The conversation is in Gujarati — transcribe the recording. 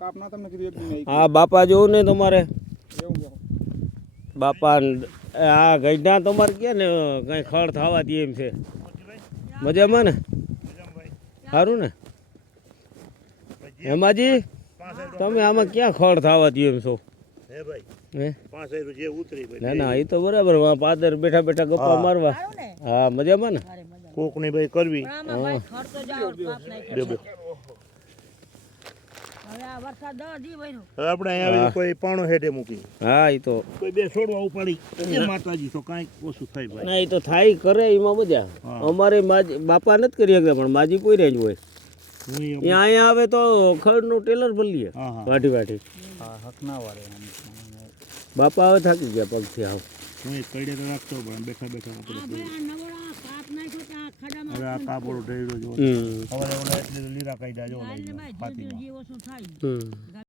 કાપના તમને કીધું એક નહીં હા બાપા જોવું ને તમારે? બાપા આ ગઈઢા તમારે કે ને કઈ ખડ થવા દે એમ છે. મજામાં ને? સારું ને? હેમાજી તમે આમાં ક્યાં ખડ થવા દે એમ છો? હે ભાઈ હે? પાંચ જે ઉતરી ભાઈ. ના ના એ તો બરાબર પાદર બેઠા બેઠા ગપ્પા મારવા. હા મજામાં ને? કોક ભાઈ કરવી. આપણે અહીંયા આવી કોઈ પાણો હેઠે મૂકી હા એ તો. કોઈ બે છોડવા ઉપાડી. એ માતાજી તો કાંઈક ઓછું થાય ભાઈ. ના એ તો થાય કરે એમાં બધા અમારે માજી બાપા નથી કરી શકતા પણ માજી કોઈ રેન્જ હોય. અહીંયા આવે તો ખડનું ટેલર ભરીએ વાઢી વાઢી. વાટી વાટી બાપા હવે થાકી ગયા પગથી આવ. હું ઈ રાખતો પણ બેઠા બેઠા આ આપણે ભાઈ આ નવરા કાપ નાખ્યો તો આ ખડામાં હવે આ કાપડો ઢેડો જો હવે લીરા કાઢ્યા જો ગાયને